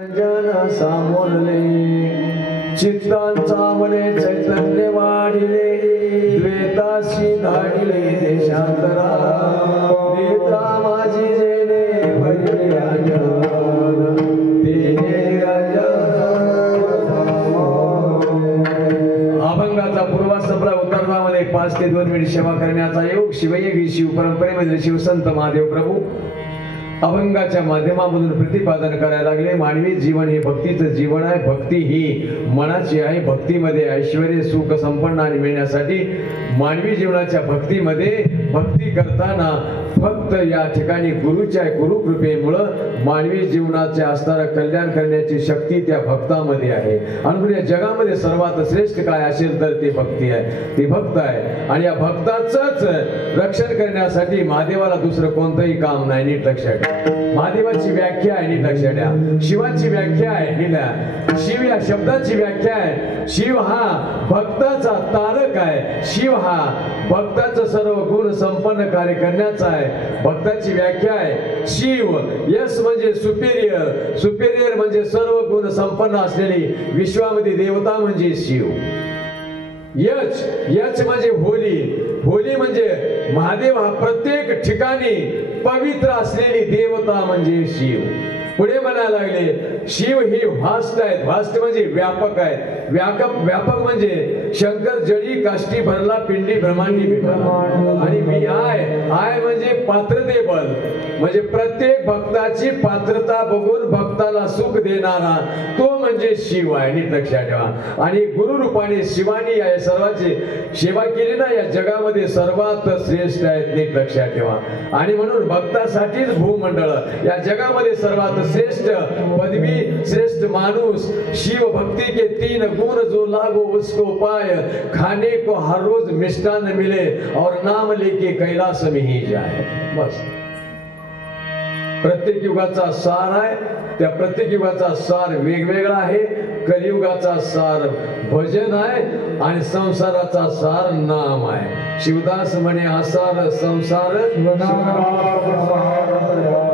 जन सामोरले चित्तांचा मने चैतन्य वाढिले द्वेताशी धाडिले देशांतरा नेत्रा माझी जेणे भरले अजर तेने अभंगाचा पूर्वासप्रा उत्तरामध्ये 5 ते 2 मिनिट सेवा करण्याचा योग शिवयोगी शिव परंपरेमध्ये शिवसंत महादेव प्रभू अभंगाच्या माध्यमामधून प्रतिपादन करायला लागले। मानवी जीवन हे भक्तीचं जीवन आहे। भक्ती ही मनाची आहे। भक्तीमध्ये ऐश्वर्य सुख संपन्न आणि मिळण्यासाठी मानवी जीवनाच्या भक्तीमध्ये भक्ती करताना फक्त या ठिकाणी गुरुच्या गुरुकृपेमुळे मानवी जीवनाचे असणारा कल्याण करण्याची शक्ती त्या भक्तामध्ये आहे। आणि या जगामध्ये सर्वात श्रेष्ठ काय असेल तर ती भक्ती आहे, ती भक्त आहे। आणि या भक्ताचंच रक्षण करण्यासाठी महादेवाला दुसरं कोणतंही काम नाही। नीट लक्षात ठेवा। महादेवाची व्याख्या आहे, नीट लक्षात ठेवा। शिवाची व्याख्या आहे, नीट शिव या शब्दाची व्याख्या आहे। शिव हा भक्ताचा तारक आहे। शिव हा भक्ताचं सर्व गुण संपन्न कार्य करण्याचा आहे। भक्ताची व्याख्या आहे शिव। यस म्हणजे सुपेरियर, सुपेरियर म्हणजे सर्व गुण संपन्न असलेली विश्वामध्ये देवता म्हणजे शिव। यच, यच म्हणजे होली, होली म्हणजे महादेव हा प्रत्येक ठिकाणी पवित्र असलेली देवता म्हणजे शिव। पुढे म्हणायला लागले शिव ही व्हास्ट आहेत। व्हास्ट म्हणजे व्यापक आहेत। व्यापक म्हणजे शंकर जडी काष्टी भरला पिंडी ब्रह्मांडी विठला। आणि मी आय म्हणजे पात्रतेबल, म्हणजे प्रत्येक भक्ताची पात्रता बघून भक्ताला सुख देणारा तो म्हणजे शिव आहे। नीट लक्षात ठेवा। आणि गुरु रूपाने शिवानी या सर्वांची सेवा केली ना, या जगामध्ये सर्वात श्रेष्ठ आहेत। नीट लक्षात ठेवा। आणि म्हणून भक्तासाठीच भूमंडळ या जगामध्ये सर्वात श्रेष्ठ पदवी, श्रेष्ठ मानुष शिव भक्ति के 3 गुण जो लागो उसको पाए, खाने को हर रोज मिष्टान मिले और नाम लेके कैलास में ही जाए। बस प्रत्येक युगाचा सार आहे। त्या प्रत्येक युगाचा सार वेगवेगळा आहे। कलियुगाचा सार भजन आहे आणि संसाराचा सार नाम आहे। शिवदास म्हणे आसार संसार।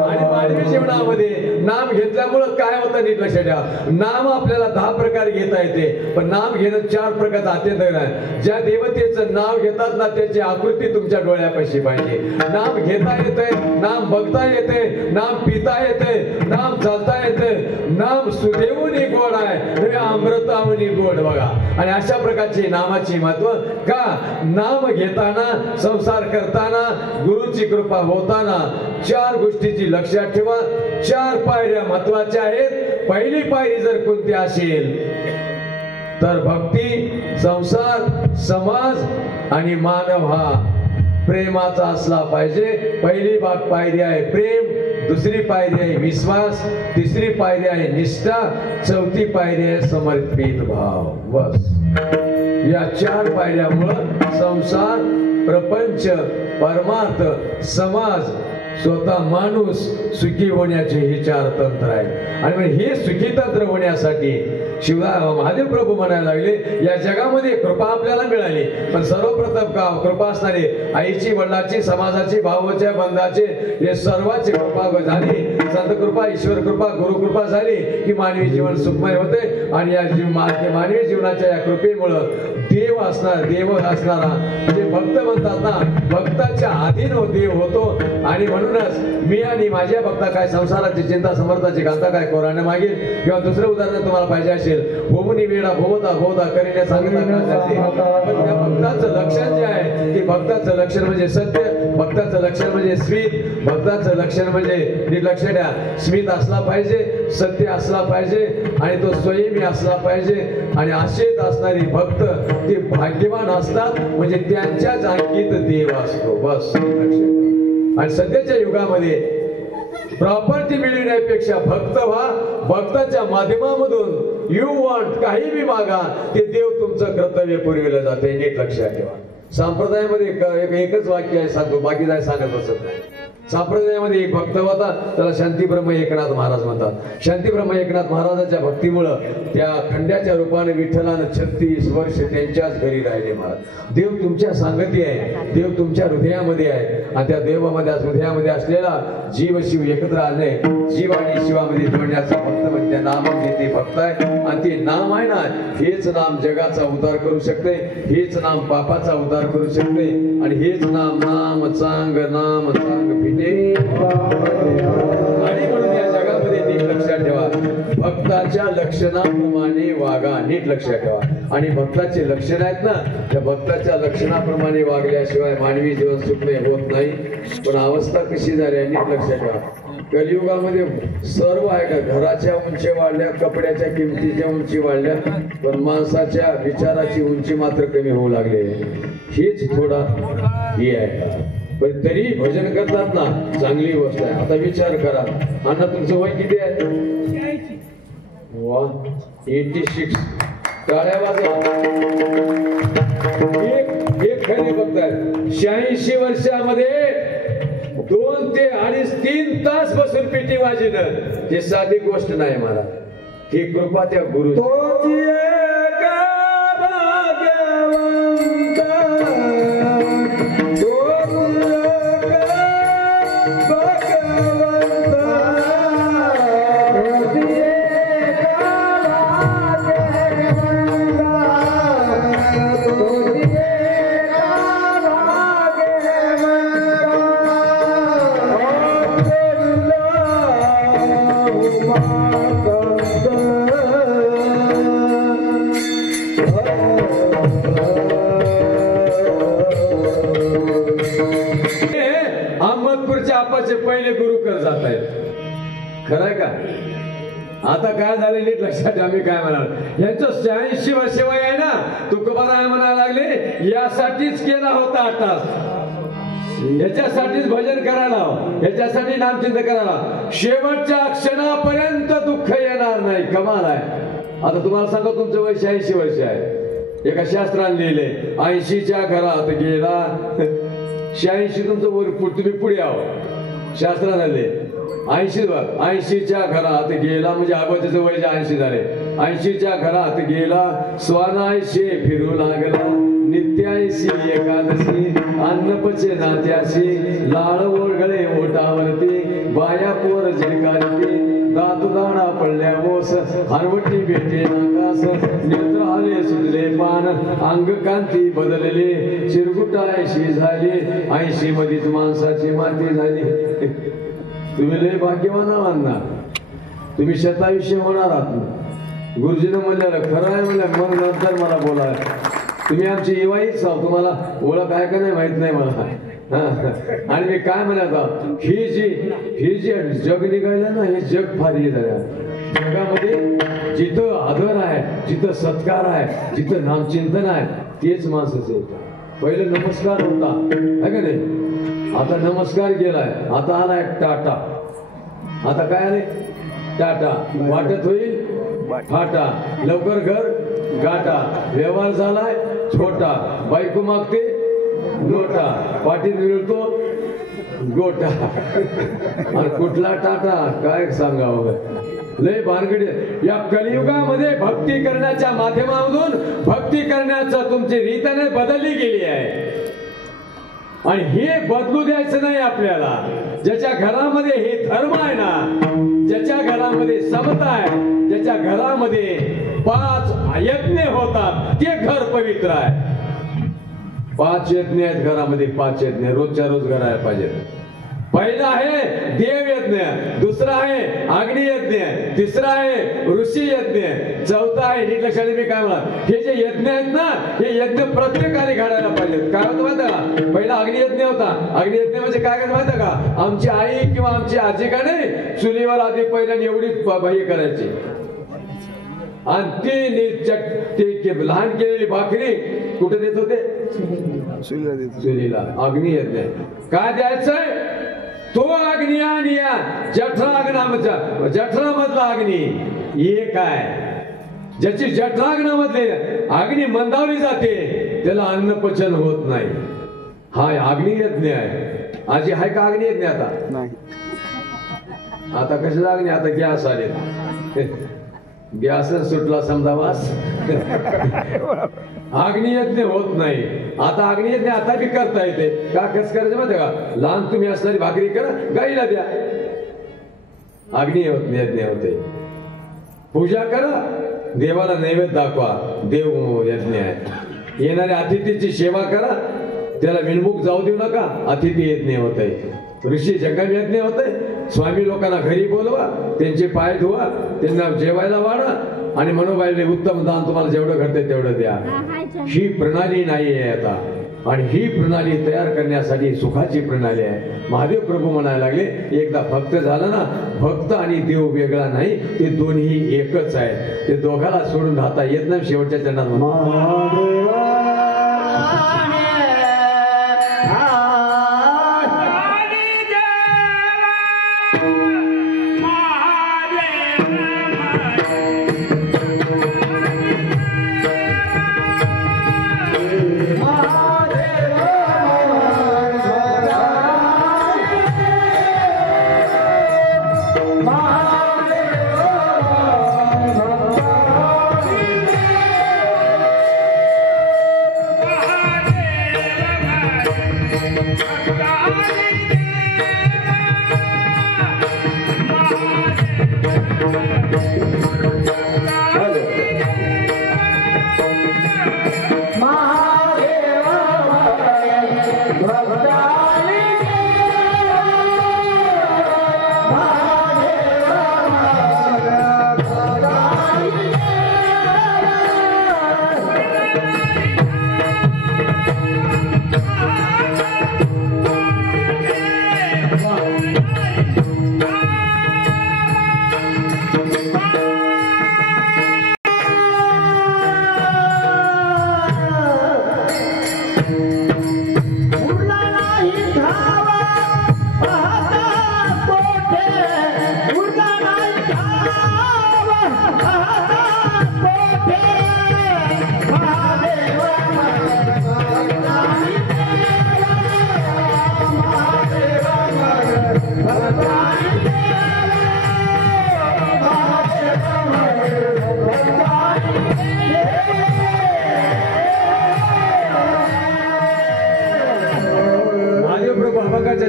आणि मानवी जीवनामध्ये नाम घेतल्यामुळे काय होतं नीट लक्षात ठेवा। नाम आपल्याला 10 प्रकारे घेता येते, पण नाम घेणं 4 प्रकारचं अत्यंत आहे। ज्या देवतेचं नाव घेतात ना त्याची आकृती तुमच्या डोळ्यापाशी पाहिजे। नाम घेता येते, नाम बघता येते, नाम पिता येते, नाम चालता येते। नाम सुदेवनी गोड आहे, हे अमृतावनी गोड बघा। आणि अशा प्रकारची नामाची महत्व का, नाम घेताना संसार करताना गुरुची कृपा होताना 4 गोष्टीची लक्षात ठेवा। 4 पायऱ्या महत्वाच्या आहेत। पहिली पायरी जर कोणती असेल तर भक्ती, संसार, समाज आणि मानव हा प्रेमाचा असला पाहिजे। पहिली पायरी आहे प्रेम, दुसरी पायरी आहे विश्वास, तिसरी पायरी आहे निष्ठा, चौथी पायरी आहे समर्पित भाव। बस या 4 पायऱ्यामुळे संसार, प्रपंच, परमार्थ, समाज, स्वतः माणूस सुखी होण्याचे हे 4 तंत्र आहेत। आणि हे सुखी तंत्र होण्यासाठी महादेव प्रभू म्हणायला लागले या जगामध्ये कृपा आपल्याला मिळाली, पण सर्वप्रथम का कृपा असणारे आईची, वडिलाची, समाजाची, भावाच्या, बंधाची हे सर्वांची कृपा झाली। संत कृपा, ईश्वर कृपा, गुरु कृपा झाली की मानवी जीवन सुखमय होते। आणि या मानवी जीवनाच्या या कृपेमुळे देव असणारा म्हणजे भक्त म्हणतात ना, भक्ताच्या अधीन देव होतो। आणि म्हणूनच मी आणि माझ्या भक्ता काय संसाराची चिंता समर्थाची गाथा काय कोराने मागील। किंवा दुसरं उदाहरण तुम्हाला पाहिजे असेल भोवनी वेडा भोवता करीने सांगितलं। पण त्या भक्ताचं लक्षण जे आहे ते भक्ताचं लक्षण म्हणजे सत्य, भक्ताचं लक्षण म्हणजे स्मित, भक्ताचं लक्षण म्हणजे नीट लक्षात द्या स्मित असला पाहिजे, सत्य असला पाहिजे आणि तो स्वयंमी असला पाहिजे। आणि असेच असणारी भक्त ते भाग्यवान असतात, म्हणजे त्यांच्याच अंकित देव असतो। बस लक्षात। आणि सध्याच्या युगामध्ये प्रॉपर्टी मिळविण्यापेक्षा भक्त व्हा। भक्ताच्या माध्यमामधून यू वॉन्ट काही बी मागा, ते देव तुमचं कर्तव्य पुरविलं जाते। नीट लक्षात ठेवा। संप्रदायामध्ये एकच वाक्य आहे, सांगतो बाकी काय सांगत बसत नाही। संप्रदायामध्ये एक भक्त होता, त्याला शांतीब्रह्म एकनाथ महाराज म्हणतात. शांतीब्रह्म एकनाथ महाराजाच्या भक्तीमुळं त्या खंड्याच्या रूपाने विठ्ठलानं 36 वर्ष त्यांच्याच घरी राहिले महाराज. देव तुमच्या सांगती आहे, देव तुमच्या हृदयामध्ये आहे आणि त्या देवामध्ये हृदयामध्ये असलेला जीव शिव एकत्र आले, जीव आणि शिवामध्ये जोडण्याचा भक्त म्हणजे त्या नामामध्ये ते भक्त आहे. आणि ते नाम आहे ना, हेच नाम जगाचा उद्धार करू शकते, हेच नाम पापाचा उद्धार करू शकते आणि हेच नाम नाम चांग फिटे. आणि म्हणून या जगामध्ये नीट लक्षात ठेवा, भक्ताच्या लक्षणाप्रमाणे वागा. नीट लक्षात ठेवा. आणि भक्ताचे लक्षण आहेत ना, त्या भक्ताच्या लक्षणाप्रमाणे वागल्याशिवाय मानवी जीवन सुखमय होत नाही. पण अवस्था कशी झाली आहे नीट लक्षात ठेवा. कलियुगामध्ये सर्व आहे का, घराच्या उंची वाढल्या, कपड्याच्या किमतीच्या उंची वाढल्या, पण माणसाच्या विचाराची उंची मात्र कमी होऊ लागली. हेच थोडा हे आहे. पण तरी भजन करतात ना, चांगली गोष्ट आहे. आता विचार करा, अण्णा तुमचं वय किती आहे? वा 86. टाळ्या वाजवा. एक खरे भक्त आहे. 86 वर्षामध्ये 2 ते 2.5-3 तास बसून पेटी वाजणं हे साधी गोष्ट नाही मला. ही कृपा त्या गुरु. पहिले गुरु कर जात आहेत. खरंय का? आता काय झालं नीट लक्षात. आम्ही काय म्हणाल, यांचं 86 वर्ष वय आहे ना, तुकोबाराय म्हणायला लागले यासाठीच केला होता 8 तास, याच्यासाठीच भजन करायला, याच्यासाठी नामचिंतन करायला, शेवटच्या क्षणापर्यंत दुःख येणार नाही. कमाल आहे. आता तुम्हाला सांगा, तुमचं वय 86 वर्ष आहे. एका शास्त्राने लिहिले 80च्या घरात गेला. 86 तुमचं वर, तुम्ही पुढे आहो. शास्त्राने 80च्या घरात गेला म्हणजे अगोदरचं वय 80 झाले. 80च्या घरात गेला, स्वानायशे फिरू लागला, नित्यायशी एकादशी, अन्नपचे नात्याशी, लाळ ओळगळे ओटावरती, बाया पोर झिरकारती, दातुदाणा पडल्या ओस, हरवटी भेटे नाकास, नेत्र आले सुजले पान, अंग कांती बदलले, चिरगुटायशी झाली, 80 मध्येच माणसाची माती झाली. तुम्ही लय भाग्यवान आहात, तुम्ही 27 होणार आहात. गुरुजीनं म्हणलेलं खरं आहे. म्हणलं मग नंतर मला बोला, तुम्ही आमची इवाईच आहो, तुम्हाला ओळख आहे का नाही माहित नाही मला. आणि मी काय म्हणत, ही जी जग निघालं ना, हे जग फार हे झालं. जगामध्ये जिथं आदर आहे, जिथं सत्कार आहे, जिथं नामचिंतन आहे, तेच माणसाचे. पहिलं नमस्कार होता आहे का नाही, आता नमस्कार गेलाय, आता आलाय टाटा. आता काय आले? टाटा. वाटत होईल फाटा, लवकर घर गाटा, व्यवहार झालाय छोटा, बायको मागते लोटा, पाठी मिळतो गोटा. आणि कुठला टाटा काय सांगावं, लय भानगडी. या कलियुगामध्ये भक्ती करण्याच्या माध्यमातून भक्ती करण्याचं तुमची रीतने बदलली गेली आहे. आणि हे बदलू द्यायचं नाही आपल्याला. ज्याच्या घरामध्ये हे धर्म आहे ना, ज्याच्या घरामध्ये समता आहे, ज्याच्या घरामध्ये 5 यज्ञ होतात, ते घर पवित्र आहे. 5 यज्ञ आहेत घरामध्ये, 5 यज्ञ रोजच्या रोज करायला पाहिजे. पहिला आहे देव यज्ञ, दुसरा आहे अग्नि यज्ञ, तिसरा आहे ऋषी यज्ञ, चौथा आहे नीट लक्षात. मी काय म्हणा, हे जे यज्ञ आहेत ना, हे यज्ञ प्रत्येकाने घडायला पाहिजेत. काय होतं माहिती का, पहिला अग्नियज्ञ होता. अग्नियज्ञ म्हणजे काय करत माहिती का, आमची आई किंवा आमची आजी का नाही, चुलीवर आधी पहिल्याने एवढीच हे करायची, आणि ते लहान केलेली भाकरी कुठे देत होते, चुलीला. अग्नियज्ञ काय द्यायचंय, तो अग्नी आणि या जठरामधला अग्नी एक आहे. ज्याची जठराग्नामधले अग्नी मंदावली जाते, त्याला अन्न पचन होत नाही. हा अग्नियज्ञ आहे. आजी हाय का अग्नी येत नाही आता? नाही. आता कशाला अग्नी? आता गॅस आले. गॅसच सुटला समजा वास. अग्नियज्ञ होत नाही. आता अग्नियज्ञ आता बी करता येते का? कसं करायचं माहिती का? लहान तुम्ही असणारी भाकरी करा, गाईला द्या, अग्नियज्ञ होते. पूजा करा, देवाला नैवेद्य दाखवा, देव यज्ञ आहे. येणाऱ्या अतिथीची सेवा करा, त्याला विणमुख जाऊ देऊ नका, अतिथी यज्ञ होते. ऋषी जंगम यज्ञ होते. स्वामी लोकांना घरी बोलवा, त्यांचे पाय धुवा, त्यांना जेवायला वाढा आणि मनोबाईले उत्तम दान तुम्हाला जेवढं घडते तेवढं द्या. ही प्रणाली नाही आहे आता, आणि ही प्रणाली तयार करण्यासाठी सुखाची प्रणाली आहे. महादेव प्रभू म्हणायला लागले, एकदा भक्त झाला ना, भक्त आणि देव वेगळा नाही, ते दोन्ही एकच आहे. ते दोघाला सोडून राहता येत नाही. शेवटच्या चरणात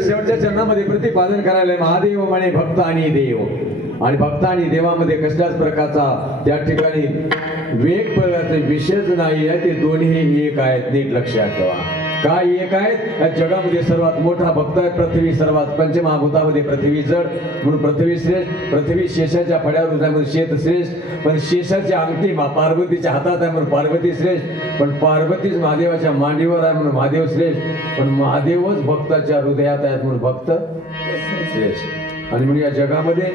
शेवटच्या चरणामध्ये प्रतिपादन करायला महादेव म्हणे भक्त आणि देव. आणि भक्त आणि देवामध्ये कसल्याच प्रकारचा त्या ठिकाणी वेग पडल्याचा विषयच नाही आहे. ते दोन्ही एक आहेत, नीट लक्षात ठेवा. काय एक आहेत? या जगामध्ये सर्वात मोठा भक्त आहे पृथ्वी. सर्वात पंचमहाभूतामध्ये पृथ्वी जड म्हणून पृथ्वी श्रेष्ठ. पृथ्वी शेषाच्या फड्यावर आहे म्हणून शेत श्रेष्ठ. पण शेषाची अंगठी पार्वतीच्या हातात आहे म्हणून पार्वती श्रेष्ठ. पण पार्वतीच महादेवाच्या मांडीवर आहे म्हणून महादेव श्रेष्ठ. पण महादेवच भक्ताच्या हृदयात आहेत म्हणून भक्त श्रेष्ठ. आणि म्हणून या जगामध्ये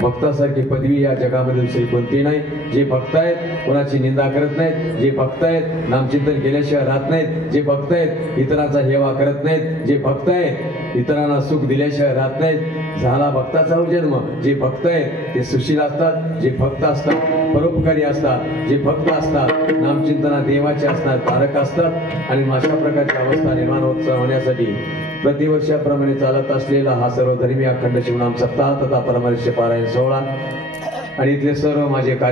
भक्तासारखी पदवी या जगामध्ये दुसरी कोणती नाही. जे भक्त आहेत कोणाची निंदा करत नाहीत, जे भक्त आहेत नामचिंतन केल्याशिवाय राहत नाहीत, जे भक्त आहेत इतरांचा हेवा करत नाहीत, जे भक्त आहेत इतरांना सुख दिल्याशिवाय राहत नाहीत. झाला भक्ताचा जन्म. जे भक्त आहेत ते सुशील असतात, जे भक्त असतात परोपकारी असतात, जे भक्त असतात नामचिंतना देवाचे असतात, तारक असतात. आणि अशा प्रकारची अवस्था निर्माण होण्यासाठी प्रतिवर्षाप्रमाणे चालत असलेला हा सर्व धर्मीय अखंड शिवनाम सप्ताह तथा परमर्ष पारायण सोहळा आणि इथले सर्व माझे कार्य